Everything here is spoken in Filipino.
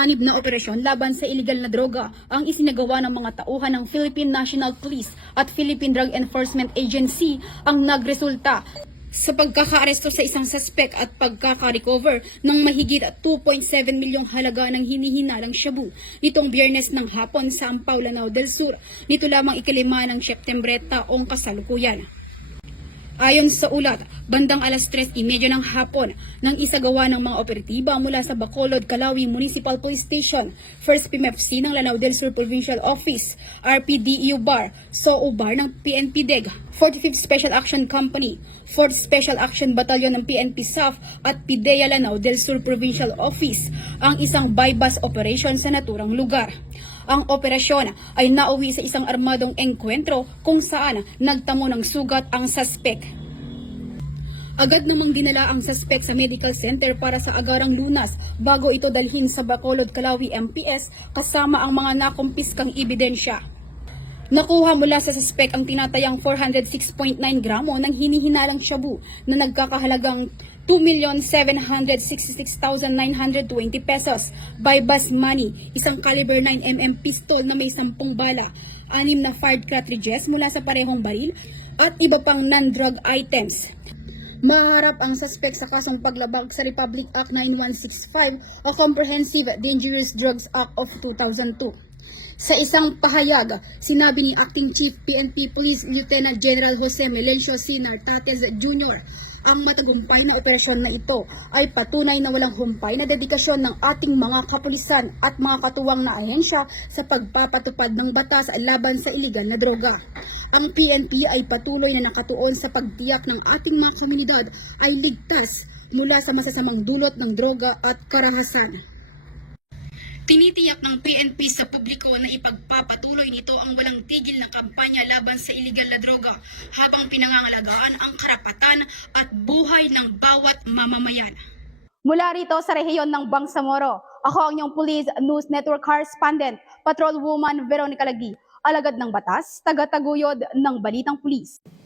mapanganib na operasyon laban sa iligal na droga ang isinagawa ng mga tauhan ng Philippine National Police at Philippine Drug Enforcement Agency ang nagresulta sa pagkakaaresto sa isang suspect at pagkaka-recover ng mahigit 2.7 milyong halaga ng hinihinalang shabu nitong Biyernes ng hapon sa Ampao, Lanao del Sur. Nito lamang ikalima ng Setyembre taong kasalukuyan. Ayon sa ulat, bandang alas 3:30 ng hapon nang isagawa ng mga operatiba mula sa Bacolod, Calawi Municipal Police Station, 1st PMFC ng Lanao del Sur Provincial Office, RPDEU Bar, SOO Bar ng PNP DEG, 45th Special Action Company, 4th Special Action Battalion ng PNP SAF at PIDEA Lanao del Sur Provincial Office ang isang bypass operation sa naturang lugar. Ang operasyon ay nauwi sa isang armadong engkwentro kung saan nagtamo ng sugat ang suspect. Agad namang dinala ang suspect sa medical center para sa agarang lunas bago ito dalhin sa Bacolod, Calawi MPS kasama ang mga nakumpiskang ebidensya. Nakuha mula sa suspect ang tinatayang 406.9 gramo ng hinihinalang shabu na nagkakahalagang 2,766,920 pesos, bypass money, isang caliber 9mm pistol na may 10 bala, 6 na fired cartridges mula sa parehong baril, at iba pang non-drug items. Maharap ang suspect sa kasong paglabag sa Republic Act 9165 o Comprehensive Dangerous Drugs Act of 2002. Sa isang pahayag, sinabi ni Acting Chief PNP Police Lieutenant General Jose Melencio C. Nartates Jr., ang matagumpay na operasyon na ito ay patunay na walang humpay na dedikasyon ng ating mga kapulisan at mga katuwang na ahensya sa pagpapatupad ng batas laban sa iligal na droga. Ang PNP ay patuloy na nakatuon sa pagtiyak ng ating mga komunidad ay ligtas mula sa masasamang dulot ng droga at karahasan. Tinitiyak ng PNP sa publiko na ipagpapatuloy nito ang walang tigil na kampanya laban sa iligal na droga habang pinangangalagaan ang karapatan at buhay ng bawat mamamayan. Mula rito sa rehiyon ng Bangsamoro, ako ang inyong Police News Network Correspondent, Patrolwoman Veronica Lagi, alagad ng batas, taga-taguyod ng Balitang Pulis.